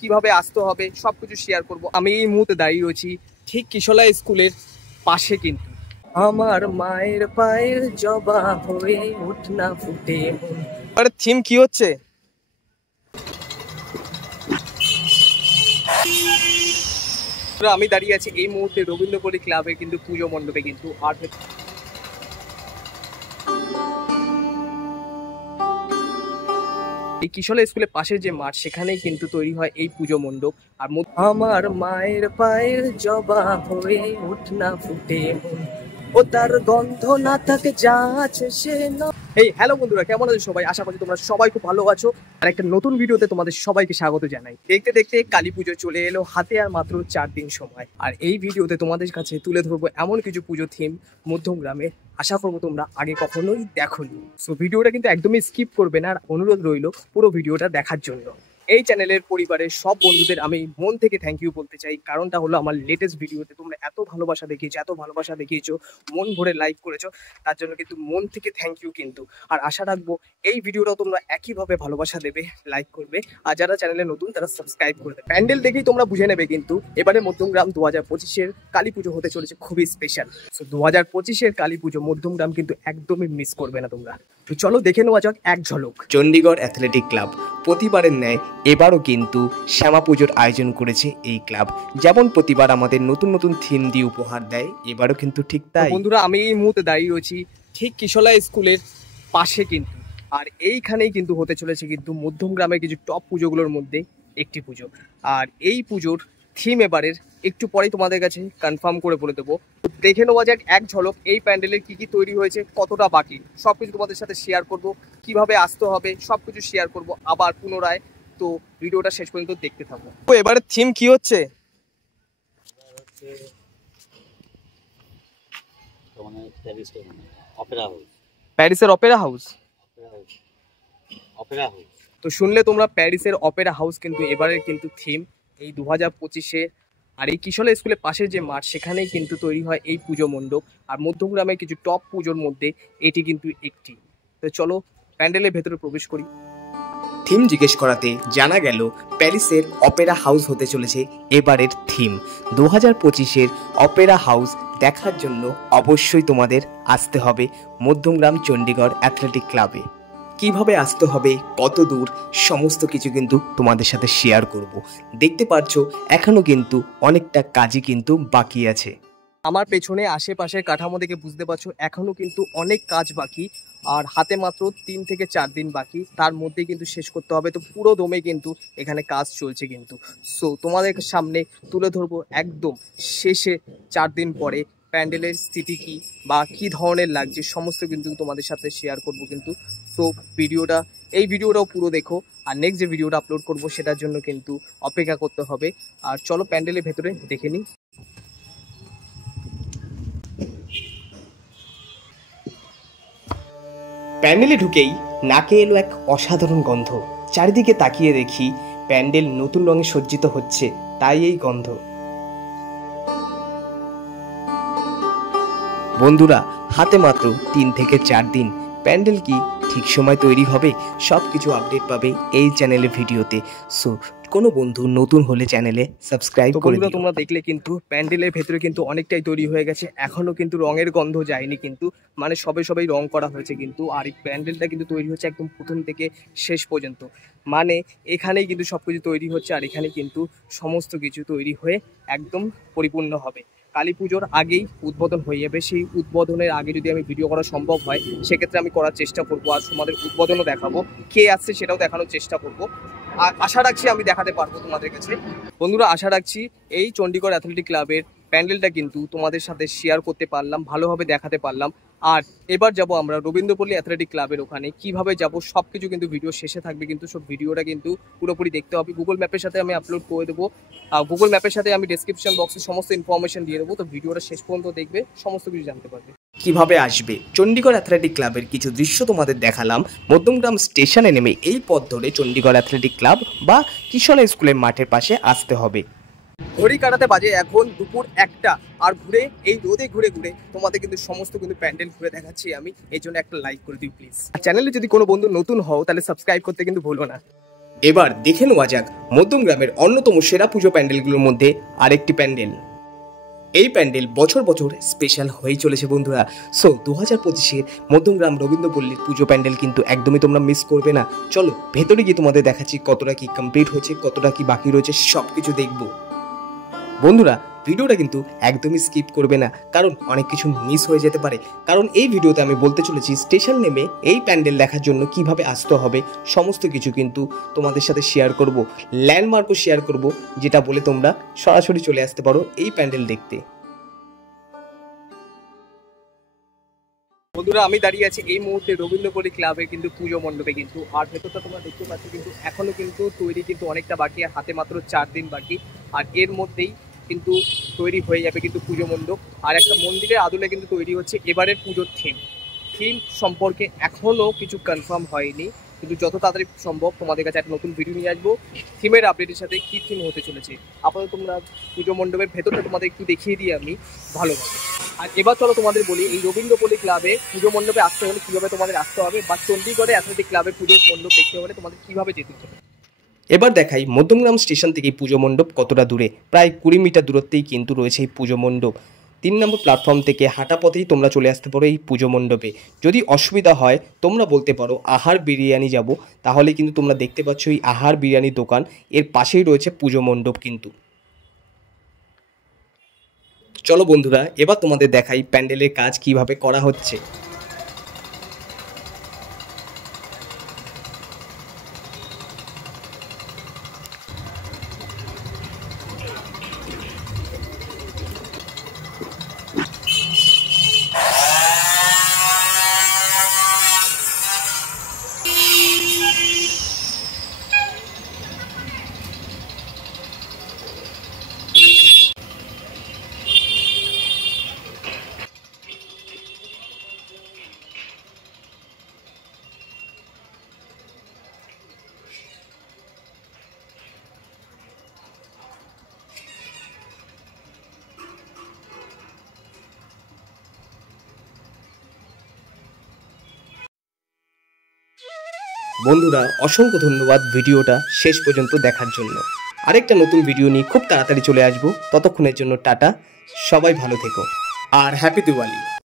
কিভাবে আসতে হবে সবকিছু শেয়ার করব। আমি এই মুহূর্তে দাঁড়িয়ে রয়েছি ঠিক কিশোলা স্কুলের পাশে কিন্তু। আমার মায়ের পায়ের জবা হয়ে উঠনা ফুটে। আরে থিম কি হচ্ছে? আমি দাঁড়িয়ে আছি এই মুহূর্তে রবীন্দ্রপল্লী ক্লাবের কিন্তু পুজো মণ্ডপে কিন্তু। আর এই কিশোলা স্কুলের পাশে যে মাঠ সেখানেই কিন্তু তৈরি হয় এই পুজো মণ্ডপ। আর আমার মায়ের পায়ের জবা হয়ে উঠনা ফুটে, ও তার গন্ধ না থাকে যা আছে সে। এই হ্যালো বন্ধুরা, কেমন আছো সবাই? আশা করছি তোমরা সবাই খুব ভালো আছো। আর একটা নতুন ভিডিওতে তোমাদের সবাইকে স্বাগত জানাই। দেখতে দেখতে কালী পুজো চলে এলো, হাতে আর মাত্র 4 দিন সময়। আর এই ভিডিওতে তোমাদের কাছে তুলে ধরবো এমন কিছু পুজো থিম মধ্যমগ্রামে, আশা করবো তোমরা আগে কখনোই দেখোনি। সো ভিডিওটা কিন্তু একদমই স্কিপ করবে না, আর অনুরোধ রইল পুরো ভিডিওটা দেখার জন্য। এই চ্যানেলের পরিবারের সব বন্ধুদের আমি মন থেকে থ্যাংক ইউ বলতে চাই। কারণটা হলো আমার লেটেস্ট ভিডিওতে তোমরা এত ভালোবাসা দেখিয়েছো, মন ভরে লাইক করেছো, তার জন্য কিন্তু মন থেকে থ্যাংক ইউ কিন্তু। আর আশা রাখবো এই ভিডিওটাও তোমরা একইভাবে ভালোবাসা দেবে, লাইক করবে, আর যারা চ্যানেলে নতুন তারা সাবস্ক্রাইব করবে। প্যান্ডেল দেখেই তোমরা বুঝে নেবে কিন্তু এবারে মধ্যমগ্রাম 2025-এর কালী পুজো হতে চলেছে খুবই স্পেশাল। সো 2025-এর কালী পুজো মধ্যমগ্রাম কিন্তু একদমই মিস করবে না তোমরা। তো চলো দেখে নেওয়া যাক এক ঝলক। চণ্ডীগড় অ্যাথলেটিক ক্লাব প্রতিবারের ন্যায় এবারও কিন্তু শ্যামা পুজোর আয়োজন করেছে এই ক্লাব। যেমন প্রতিবার আমাদের নতুন নতুন থিম দিয়ে উপহার দেয়, এবারও কিন্তু ঠিক তাই। বন্ধুরা, আমি এই মুহূর্তে দাঁড়িয়ে রয়েছি ঠিক কিশোলা স্কুলের পাশে কিন্তু। আর এইখানেই কিন্তু হতে চলেছে কিন্তু মধ্যমগ্রামের কিছু টপ পুজোগুলোর মধ্যে একটি পুজো। আর এই পুজোর থিম এবারের একটু পরেই তোমাদের কাছে কনফার্ম করে বলে দেবো। দেখে নেওয়া যাক এক ঝলক এই প্যান্ডেলের কি কি তৈরি হয়েছে, কতটা বাকি, সবকিছু তোমাদের সাথে শেয়ার করব। কিভাবে আসতে হবে সবকিছু শেয়ার করব আবার পুনরায়। তো ভিডিওটা শেষ পর্যন্ত দেখতে থাকো। তো এবারে থিম কি হচ্ছে? প্যারিসের অপেরা হাউস। তো শুনলে তোমরা, প্যারিসের অপেরা হাউস কিন্তু এবারের কিন্তু থিম এই 2025-এ। আর এই কিশোলা স্কুলের পাশে যে মাঠ সেখানেই কিন্তু তৈরি হয় এই পুজো মণ্ডপ। আর মধ্যমগ্রামের কিছু টপ পুজোর মধ্যে এটি কিন্তু একটি। তো চলো প্যান্ডেলের ভেতরে প্রবেশ করি। থিম জিজ্ঞেস করাতে জানা গেল প্যারিসের অপেরা হাউস হতে চলেছে এবারের থিম। 2025-এর অপেরা হাউস দেখার জন্য অবশ্যই তোমাদের আসতে হবে মধ্যমগ্রাম চণ্ডীগড় অ্যাথলেটিক ক্লাবে। কিভাবে আসতে হবে, কত দূর, সমস্ত কিছু কিন্তু তোমাদের সাথে শেয়ার করব। দেখতে পাচ্ছ এখনো কিন্তু অনেকটা কাজই কিন্তু বাকি আছে। আমার পেছনে আশেপাশের কাঠামো দেখে বুঝতে পারছো এখনো কিন্তু অনেক কাজ বাকি। আর হাতে মাত্র 3 থেকে 4 দিন বাকি, তার মধ্যেই কিন্তু শেষ করতে হবে। তো পুরো দমে কিন্তু এখানে কাজ চলছে কিন্তু। সো তোমাদের সামনে তুলে ধরবো একদম শেষে 4 দিন পরে প্যান্ডেলের স্থিতি কী বা কী ধরনের লাগছে সমস্ত কিন্তু তোমাদের সাথে শেয়ার করব কিন্তু। সো এই ভিডিওটাও পুরো দেখো। আর নেক্সট যে ভিডিওটা আপলোড করব সেটার জন্য কিন্তু অপেক্ষা করতে হবে। আর চলো প্যান্ডেলের ভেতরে দেখে নিই। প্যান্ডেলে ঢুকেই নাকে এলো এক অসাধারণ গন্ধ। চারিদিকে তাকিয়ে দেখি প্যান্ডেল নতুন রঙে সজ্জিত হচ্ছে, তাই এই গন্ধ। বন্ধুরা, হাতে মাত্র 3 থেকে 4 দিন। প্যান্ডেল কি ঠিক সময় তৈরি হবে, সব কিছু আপডেট পাবে এই চ্যানেলের ভিডিওতে। সো কোনো বন্ধু নতুন হলে চ্যানেলে সাবস্ক্রাইব করে দিও। তোমরা দেখলে কিন্তু প্যান্ডেলের ভেতরে কিন্তু অনেকটাই তৈরি হয়ে গেছে, এখনো কিন্তু রঙের গন্ধ যায়নি কিন্তু। মানে সবাই রং করা হয়েছে কিন্তু। আর এই প্যান্ডেলটা কিন্তু তৈরি হচ্ছে একদম প্রথম থেকে শেষ পর্যন্ত। মানে এখানেই কিন্তু সবকিছু তৈরি হচ্ছে, আর এখানে কিন্তু সমস্ত কিছু তৈরি হয়ে একদম পরিপূর্ণ হবে। কালী পুজোর আগেই উদ্বোধন হয়ে যাবে। সেই উদ্বোধনের আগে যদি আমি ভিডিও করা সম্ভব হয় সেক্ষেত্রে আমি করার চেষ্টা করবো। আর তোমাদের উদ্বোধনও দেখাবো, কে আসছে সেটাও দেখানোর চেষ্টা করবো। আর আশা রাখছি আমি দেখাতে পারবো তোমাদের কাছে। বন্ধুরা, আশা রাখছি এই চণ্ডীগড় অ্যাথলেটিক ক্লাবের প্যান্ডেলটা কিন্তু তোমাদের সাথে শেয়ার করতে পারলাম, ভালোভাবে দেখাতে পারলাম। আর এবার যাব আমরা রবীন্দ্রপল্লী অ্যাথলেটিক ক্লাবের ওখানে। কিভাবে যাব সব কিছু কিন্তু ভিডিও শেষে থাকবে কিন্তু। সব ভিডিওটা কিন্তু পুরোপুরি দেখতে হবে। গুগল ম্যাপের সাথে আমি আপলোড করে দেবো। গুগল ম্যাপের সাথে আমি ডেসক্রিপশন বক্সে সমস্ত ইনফরমেশন দিয়ে দেবো। তো ভিডিওটা শেষ পর্যন্ত দেখবে, সমস্ত কিছু জানতে পারবে। কিভাবে আসবে চণ্ডীগড় অ্যাথলেটিক ক্লাবের কিছু দৃশ্য তোমাদের দেখালাম। মধ্যমগ্রাম স্টেশনে নেমে এই পথ ধরে চণ্ডীগড় অ্যাথলেটিক ক্লাব বা কিশোলা স্কুলের মাঠের পাশে আসতে হবে। ঘড়ি কাটাতে বাজে এখন দুপুর 1টা। আর ঘুরে এই রোদে ঘুরে তোমাদের কিন্তু সমস্ত কিন্তু প্যান্ডেল ঘুরে দেখাচ্ছি আমি। এই জন্য একটা লাইক করে দিও প্লিজ। আর চ্যানেলে যদি কোনো বন্ধু নতুন হও তাহলে সাবস্ক্রাইব করতে কিন্তু ভুলো না। এবার দেখে নেওয়া যাক মধ্যমগ্রামের অন্যতম সেরা পুজো প্যান্ডেলগুলোর মধ্যে আরেকটি প্যান্ডেল। এই প্যান্ডেল বছর বছর স্পেশাল হয়েই চলেছে বন্ধুরা। সো 2025-এর মধ্যমগ্রাম রবীন্দ্রপল্লীর পুজো প্যান্ডেল কিন্তু একদমই তোমরা মিস করবে না। চলো ভেতরে গিয়ে তোমাদের দেখাচ্ছি কতটা কি কমপ্লিট হয়েছে, কতটা কি বাকি রয়েছে, সব কিছু দেখবো। বন্ধুরা ভিডিওটা কিন্তু একদমই স্কিপ করবে না, কারণ অনেক কিছু মিস হয়ে যেতে পারে। কারণ এই ভিডিওতে আমি বলতে চলেছি স্টেশন নেমে এই প্যান্ডেল দেখার জন্য কিভাবে আসতে হবে, সমস্ত কিছু কিন্তু তোমাদের সাথে শেয়ার করব, ল্যান্ডমার্কও শেয়ার করব, যেটা বলে তোমরা সরাসরি চলে আসতে পারো এই প্যান্ডেল দেখতে। বন্ধুরা আমি দাঁড়িয়ে আছি এই মুহূর্তে রবীন্দ্রপল্লী ক্লাবের কিন্তু পুজো মণ্ডপে কিন্তু, আর ভেতরটা তোমরা দেখতে পাচ্ছ কিন্তু এখনো কিন্তু তৈরি কিন্তু অনেকটা বাকি, আর হাতে মাত্র 4 দিন বাকি। আর এর মধ্যেই কিন্তু তৈরি হয়ে যাবে কিন্তু পুজো মণ্ডপ। আর একটা মন্দিরের আদলে কিন্তু তৈরি হচ্ছে এবারের পুজোর থিম সম্পর্কে এখনো কিছু কনফার্ম হয়নি, কিন্তু যত তাড়াতাড়ি সম্ভব তোমাদের কাছে একটা নতুন ভিডিও নিয়ে আসবো থিমের আপডেটের সাথে, কি থিম হতে চলেছে। আপাতত তোমরা পুজো মণ্ডপের ভেতরটা তোমাদের একটু দেখিয়ে দিই আমি ভালোভাবে। আর এবার চলো তোমাদের বলি এই রবীন্দ্রপল্লী ক্লাবে পুজো মণ্ডপে আসতে হলে কিভাবে তোমাদের আসতে হবে, বা চণ্ডীগড়ে অ্যাথলেটিক ক্লাবের পুজোর মণ্ডপ দেখতে হলে তোমাদের কিভাবে যেতে হবে। এবার দেখাই মধ্যমগ্রাম স্টেশন থেকে পুজো মণ্ডপ কতটা দূরে। প্রায় 20 মিটার দূরত্বেই কিন্তু রয়েছে এই পুজো মণ্ডপ। 3 নম্বর প্ল্যাটফর্ম থেকে হাঁটা পথেই তোমরা চলে আসতে পারো এই পুজো মণ্ডপে। যদি অসুবিধা হয় তোমরা বলতে পারো আহার বিরিয়ানি যাব, তাহলে কিন্তু তোমরা দেখতে পাচ্ছ এই আহার বিরিয়ানির দোকান, এর পাশেই রয়েছে পুজো মণ্ডপ কিন্তু। চলো বন্ধুরা এবার তোমাদের দেখাই প্যান্ডেলের কাজ কিভাবে করা হচ্ছে। বন্ধুরা অসংখ্য ধন্যবাদ ভিডিওটা শেষ পর্যন্ত দেখার জন্য। আরেকটা নতুন ভিডিও নিয়ে খুব তাড়াতাড়ি চলে আসবো, ততক্ষণের জন্য টাটা, সবাই ভালো থেকো আর হ্যাপি দিওয়ালি।